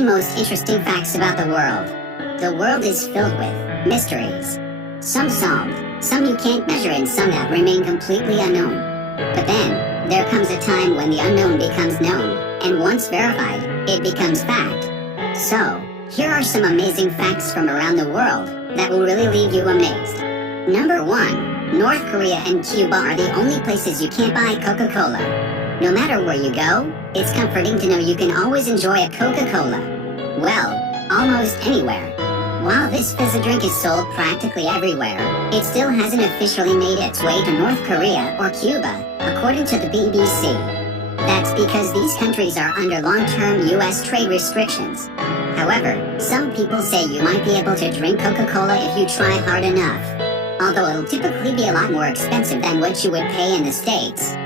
15 most interesting facts about the world. The world is filled with mysteries. Some solved, some you can't measure, and some that remain completely unknown. But then, there comes a time when the unknown becomes known, and once verified, it becomes fact. So, here are some amazing facts from around the world that will really leave you amazed. Number 1. North Korea and Cuba are the only places you can't buy Coca-Cola. No matter where you go, it's comforting to know you can always enjoy a Coca-Cola. Well, almost anywhere. While this fizzy drink is sold practically everywhere, it still hasn't officially made its way to North Korea or Cuba, according to the BBC. That's because these countries are under long-term US trade restrictions. However, some people say you might be able to drink Coca-Cola if you try hard enough. Although it'll typically be a lot more expensive than what you would pay in the States.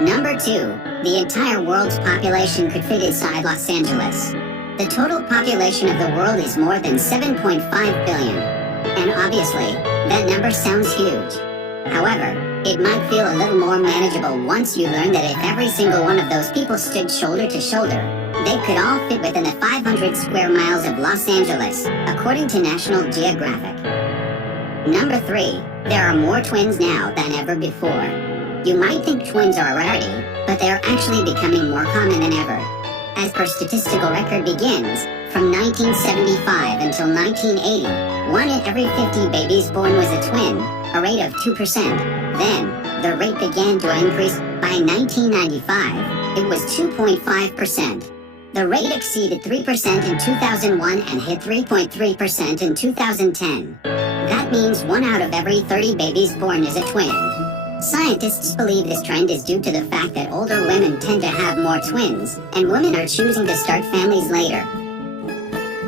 Number 2. The entire world's population could fit inside Los Angeles. The total population of the world is more than 7.5 billion. And obviously, that number sounds huge. However, it might feel a little more manageable once you learn that if every single one of those people stood shoulder to shoulder, they could all fit within the 500 square miles of Los Angeles, according to National Geographic. Number 3. There are more twins now than ever before. You might think twins are a rarity, but they are actually becoming more common than ever. As per statistical record begins, from 1975 until 1980, 1 in every 50 babies born was a twin, a rate of 2%. Then, the rate began to increase. By 1995, it was 2.5%. The rate exceeded 3% in 2001 and hit 3.3% in 2010. That means 1 out of every 30 babies born is a twin. Scientists believe this trend is due to the fact that older women tend to have more twins, and women are choosing to start families later.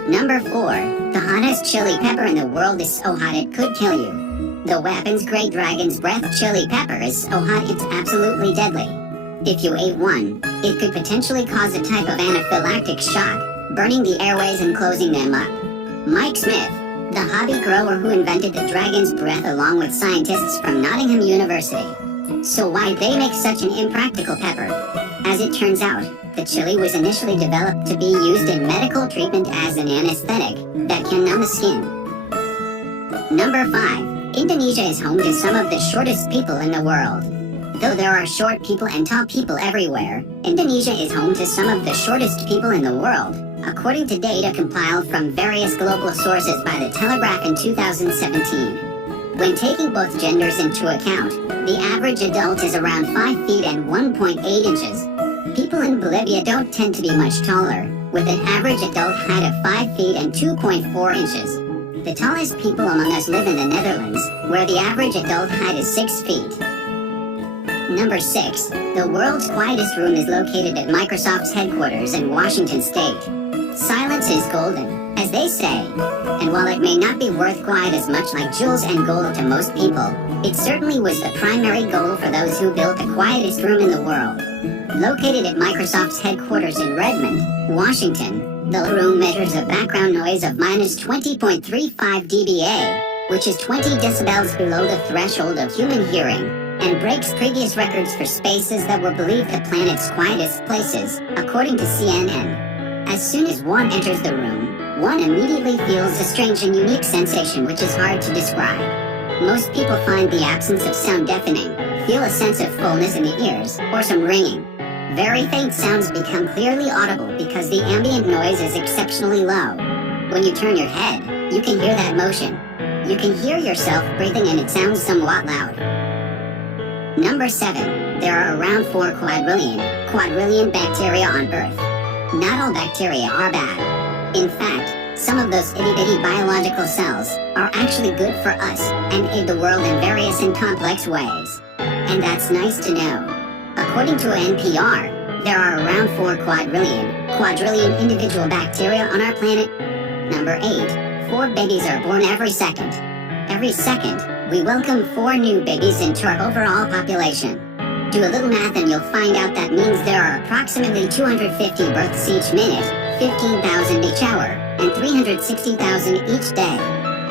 Number 4. The hottest chili pepper in the world is so hot it could kill you. The weapon's Great Dragon's Breath chili pepper is so hot it's absolutely deadly. If you ate one, it could potentially cause a type of anaphylactic shock, burning the airways and closing them up. Mike Smith, the hobby grower who invented the dragon's breath along with scientists from Nottingham University. So why'd they make such an impractical pepper? As it turns out, the chili was initially developed to be used in medical treatment as an anesthetic that can numb the skin. Number 5. Indonesia is home to some of the shortest people in the world. Though there are short people and tall people everywhere, Indonesia is home to some of the shortest people in the world, according to data compiled from various global sources by The Telegraph in 2017. When taking both genders into account, the average adult is around 5 feet and 1.8 inches. People in Bolivia don't tend to be much taller, with an average adult height of 5 feet and 2.4 inches. The tallest people among us live in the Netherlands, where the average adult height is 6 feet. Number 6. The world's quietest room is located at Microsoft's headquarters in Washington State. Silence is golden, as they say. And while it may not be worth quite as much like jewels and gold to most people, it certainly was the primary goal for those who built the quietest room in the world. Located at Microsoft's headquarters in Redmond, Washington, the room measures a background noise of -20.35 dBA, which is 20 decibels below the threshold of human hearing, and breaks previous records for spaces that were believed the planet's quietest places, according to CNN. As soon as one enters the room, one immediately feels a strange and unique sensation which is hard to describe. Most people find the absence of sound deafening, feel a sense of fullness in the ears, or some ringing. Very faint sounds become clearly audible because the ambient noise is exceptionally low. When you turn your head, you can hear that motion. You can hear yourself breathing and it sounds somewhat loud. Number 7. There are around 4 quadrillion bacteria on Earth. Not all bacteria are bad. In fact, some of those itty-bitty biological cells are actually good for us and aid the world in various and complex ways. And that's nice to know. According to NPR, there are around 4 quadrillion individual bacteria on our planet. Number 8. 4 babies are born every second. Every second, we welcome 4 new babies into our overall population. Do a little math and you'll find out that means there are approximately 250 births each minute, 15,000 each hour, and 360,000 each day.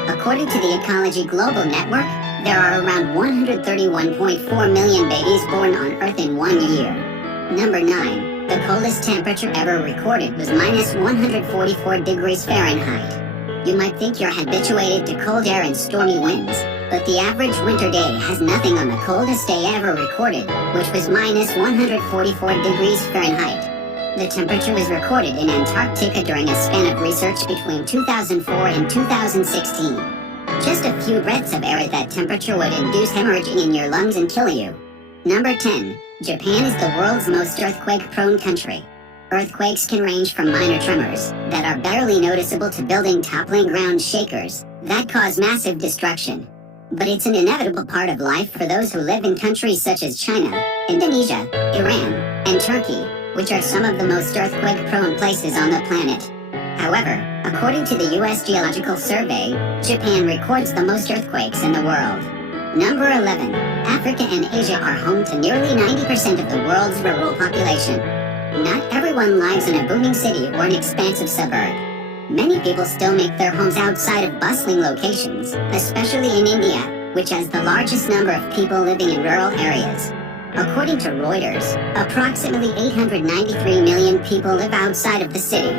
According to the Ecology Global Network, there are around 131.4 million babies born on Earth in 1 year. Number 9. The coldest temperature ever recorded was minus 144 degrees Fahrenheit. You might think you're habituated to cold air and stormy winds, but the average winter day has nothing on the coldest day ever recorded, which was minus 144 degrees Fahrenheit. The temperature was recorded in Antarctica during a span of research between 2004 and 2016. Just a few breaths of air at that temperature would induce hemorrhaging in your lungs and kill you. Number 10. Japan is the world's most earthquake-prone country. Earthquakes can range from minor tremors that are barely noticeable to building toppling ground shakers that cause massive destruction. But it's an inevitable part of life for those who live in countries such as China, Indonesia, Iran, and Turkey, which are some of the most earthquake-prone places on the planet. However, according to the U.S. Geological Survey, Japan records the most earthquakes in the world. Number 11. Africa and Asia are home to nearly 90% of the world's rural population. Not everyone lives in a booming city or an expansive suburb. Many people still make their homes outside of bustling locations, especially in India, which has the largest number of people living in rural areas. According to Reuters, approximately 893 million people live outside of the city.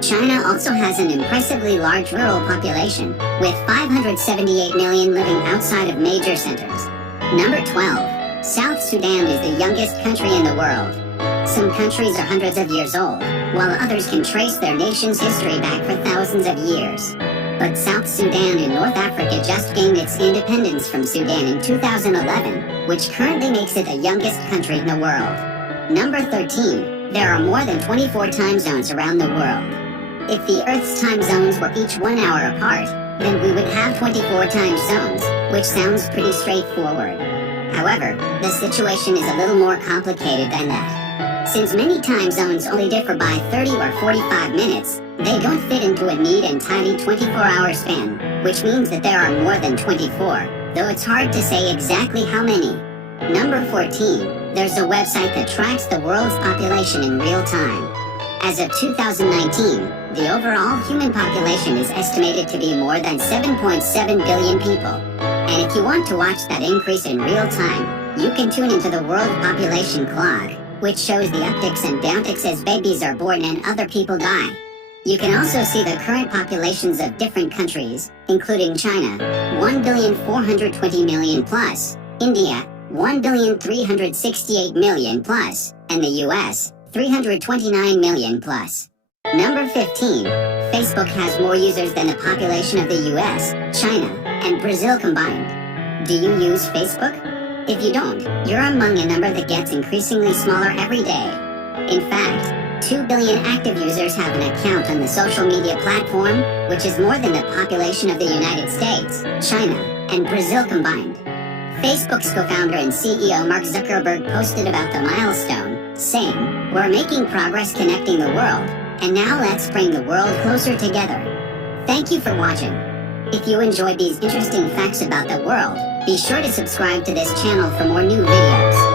China also has an impressively large rural population, with 578 million living outside of major centers. Number 12. South Sudan is the youngest country in the world. Some countries are hundreds of years old, while others can trace their nation's history back for thousands of years. But South Sudan in North Africa just gained its independence from Sudan in 2011, which currently makes it the youngest country in the world. Number 13. There are more than 24 time zones around the world. If the Earth's time zones were each 1 hour apart, then we would have 24 time zones, which sounds pretty straightforward. However, the situation is a little more complicated than that. Since many time zones only differ by 30 or 45 minutes, they don't fit into a neat and tidy 24-hour span, which means that there are more than 24, though it's hard to say exactly how many. Number 14. There's a website that tracks the world's population in real time. As of 2019, the overall human population is estimated to be more than 7.7 billion people. And if you want to watch that increase in real time, you can tune into the World Population Clock, which shows the upticks and downticks as babies are born and other people die. You can also see the current populations of different countries, including China, 1,420,000,000 plus, India, 1,368 million plus, and the US, 329 million plus. Number 15. Facebook has more users than the population of the US, China, and Brazil combined. Do you use Facebook? If you don't, you're among a number that gets increasingly smaller every day. In fact, 2 billion active users have an account on the social media platform, which is more than the population of the United States, China, and Brazil combined. Facebook's co-founder and CEO Mark Zuckerberg posted about the milestone, saying, "We're making progress connecting the world, and now let's bring the world closer together." Thank you for watching. If you enjoyed these interesting facts about the world, be sure to subscribe to this channel for more new videos.